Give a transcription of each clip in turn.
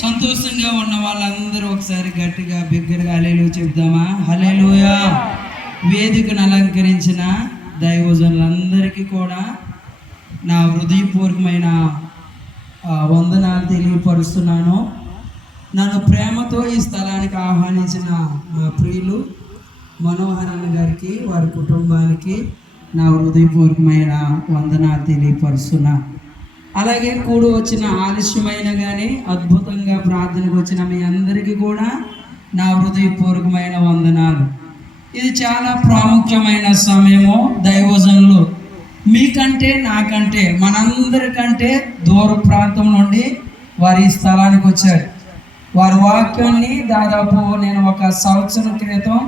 సంతోషంగా ఉన్న వాళ్ళందరూ ఒకసారి గట్టిగా బిగ్గరగా హల్లెలూయా చెప్దామా? హల్లెలూయా. వేదికను అలంకరించిన దైవజనులందరికీ కూడా నా హృదయపూర్వకమైన వందనాలు తెలియపరుస్తున్నాను. నన్ను ప్రేమతో ఈ స్థలానికి ఆహ్వానించిన మా ప్రియులు మనోహరన్న గారికి, వారి కుటుంబానికి నా హృదయపూర్వకమైన వందనాలు తెలియపరుస్తున్నా. అలాగే కూడి వచ్చిన ఆలస్యమైన కానీ అద్భుతంగా ప్రార్థనకు వచ్చిన మీ అందరికీ కూడా నా హృదయపూర్వకమైన వందనాలు. ఇది చాలా ప్రాముఖ్యమైన సమయము. దైవజనులు మీకంటే నాకంటే మనందరికంటే దూర ప్రాంతం నుండి వారి స్థలానికి వచ్చారు. వారి వాక్యాన్ని దాదాపు నేను 1 సంవత్సరం క్రితం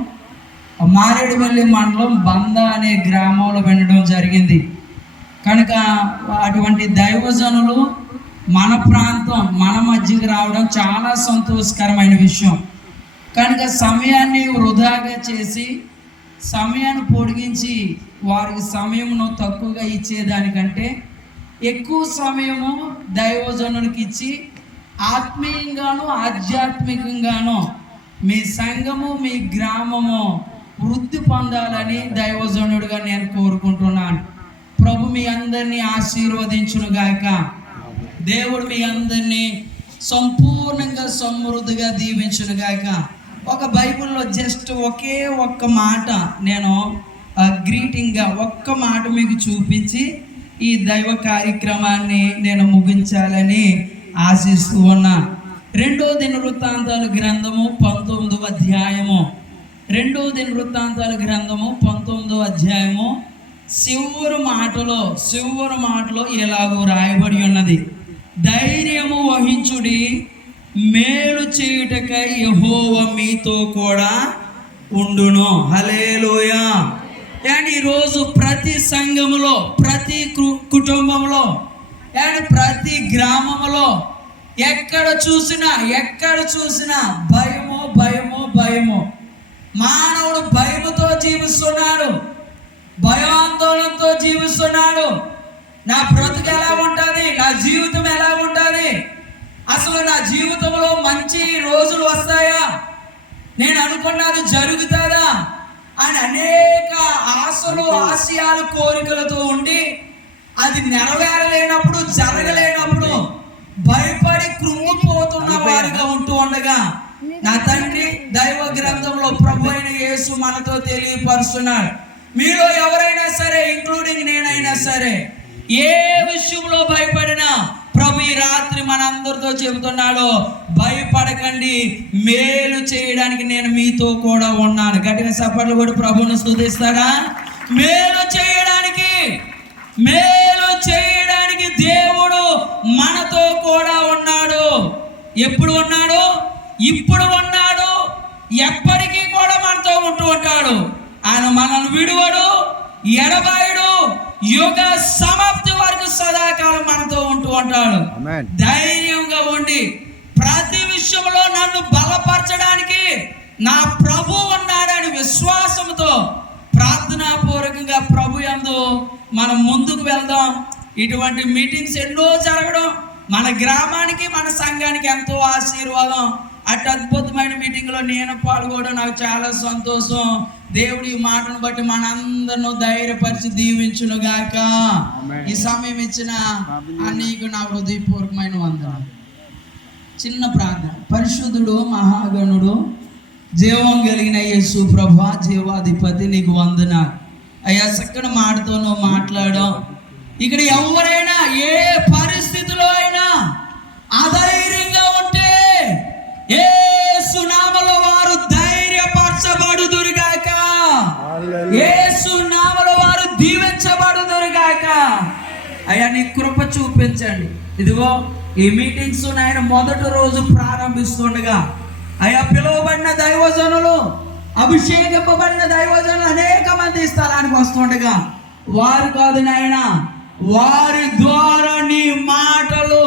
మారేడుమిల్లి మండలం బంద అనే గ్రామంలో వినడం జరిగింది. కనుక అటువంటి దైవజనులు మన ప్రాంతం మన మధ్యకి రావడం చాలా సంతోషకరమైన విషయం. కనుక సమయాన్ని వృధాగా చేసి సమయాన్ని పొడిగించి వారికి సమయమును తక్కువగా ఇచ్చేదానికంటే ఎక్కువ సమయము దైవజనులకి ఇచ్చి ఆత్మీయంగాను ఆధ్యాత్మికంగాను మీ సంఘము మీ గ్రామము వృద్ధి పొందాలని దైవజనుడిగా నేను కోరుకుంటున్నాను. ప్రభు మీ అందరినీ ఆశీర్వదించునుగాక. దేవుడు మీ అందరినీ సంపూర్ణంగా సమృద్ధిగా దీవించునుగాక. ఒక బైబిల్లో జస్ట్ ఒకే ఒక్క మాట నేను గ్రీటింగ్గా ఒక్క మాట మీకు చూపించి ఈ దైవ కార్యక్రమాన్ని నేను ముగించాలని ఆశిస్తూ ఉన్నా. 2వ దినవృత్తాంతాల గ్రంథము 19వ అధ్యాయము 2వ దినవృత్తాంతాల గ్రంథము 19వ అధ్యాయము చివరి మాటలో ఎలాగో రాయబడి ఉన్నది. ధైర్యము వహించుడి, మేలు చేయుటకై యెహోవా మీతో కూడా ఉండును. హల్లెలూయా. అండ్ ఈరోజు ప్రతి సంఘములో, ప్రతి కుటుంబంలో అండ్ ప్రతి గ్రామంలో ఎక్కడ చూసినా భయము. మానవుడు భయముతో జీవిస్తున్నాడు, భయాందోళనతో జీవిస్తున్నాడు. నా బ్రతుకు ఎలా ఉంటుంది, నా జీవితం ఎలా ఉంటుంది, అసలు నా జీవితంలో మంచి రోజులు వస్తాయా, నేను అనుకున్నది జరుగుతుందా అని అనేక ఆశలు ఆశయాలు కోరికలతో ఉండి అది నెరవేరలేనప్పుడు జరగలేనప్పుడు భయపడి కృంగిపోతున్న వారిగా ఉంటూ ఉండగా నా తండ్రి దైవ గ్రంథంలో ప్రభు అయిన యేసు మనతో తెలియపరుస్తున్నాడు. మీలో ఎవరైనా సరే ఇంక్లూడింగ్ నేనైనా సరే ఏ విషయంలో భయపడినా ప్రభు ఈ రాత్రి మనందరితో చెబుతున్నాడు, భయపడకండి, మేలు చేయడానికి నేను మీతో కూడా ఉన్నాను. గట్టిగా చప్పట్లు కూడా ప్రభువును స్తుతిస్తారా? మేలు చేయడానికి దేవుడు మనతో కూడా ఉన్నాడు. ఎప్పుడు ఉన్నాడు? ఇప్పుడు ఉన్నాడు, ఎప్పటికీ కూడా మనతో ఉంటూ ఉంటాడు. ఆయన మనల్ని విడువడు, ఎడబాయుడు, యుగ సమాప్తి వరకు సదాకాలం మనతో ఉంటూ ఉంటాడు. ధైర్యంగా ఉండి ప్రతి విషయంలో నన్ను బలపరచడానికి నా ప్రభు ఉన్నాడని విశ్వాసంతో ప్రార్థనాపూర్వకంగా ప్రభు యందు మనం ముందుకు వెళ్దాం. ఇటువంటి మీటింగ్స్ ఎన్నో జరగడం మన గ్రామానికి మన సంఘానికి ఎంతో ఆశీర్వాదం. అటు అద్భుతమైన మీటింగ్లో నేను పాల్గొనడం నాకు చాలా సంతోషం. దేవుడి మాటను బట్టి మనందరినూ ధైర్యపరిచి దీవించునుగాక. ఈ సమయం ఇచ్చిన అన్నీకు నా హృదయపూర్వకమైన వందనాలు. చిన్న ప్రార్థన. పరిశుద్ధుడు మహాగణుడు జీవం కలిగిన యేసు ప్రభువా, జీవాధిపతి నీకు వందనాలు అయ్యా. చక్కని మాటతో నువ్వు మాట్లాడావు. ఇక్కడ ఎవరైనా ఏ పరిస్థితిలో అయినా అధైర్యంగా ఉంటే యేసు నామములో వారు ధైర్యపరచబడుదురుగాక, యేసు నామములో వారు దీవించబడుదురుగాక. అయ్యా నీ కృప చూపించండి. ఇదిగో ఈ మీటింగ్స్ ఆయన మొదటి రోజు ప్రారంభిస్తుండగా అయ్యా పిలువబడిన దైవజనులు, అభిషేకింపబడిన దైవజనులు అనేక మంది స్థలానికి వస్తుండగా వారు కాదు నాయన, వారి ద్వారా నీ మాటలు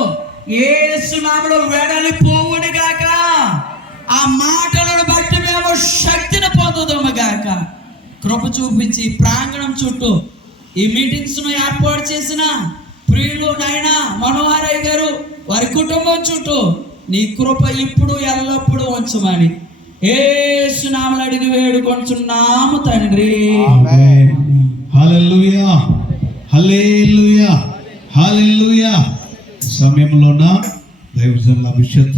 యేసు నామములో వెడలిపోవునుగాక. ఆ మాటలను బట్టి మేము శక్తిని పొందుదాము గాక. కృప చూపించి ప్రాంగణం చుట్టూ ఈ మీటింగ్స్ ను ఏర్పాటు చేసిన ప్రియులు నాయన మనోహరయ్య గారు, వారి కుటుంబం చుట్టూ నీ కృప ఇప్పుడు ఎల్లప్పుడూ ఉంచమని యేసు నామములో అడిగి వేడుకొంచున్నాము తండ్రి. హల్లెలూయా, హల్లెలూయా, హల్లెలూయా. సమయంలోన దైవజనుల అభిషేకం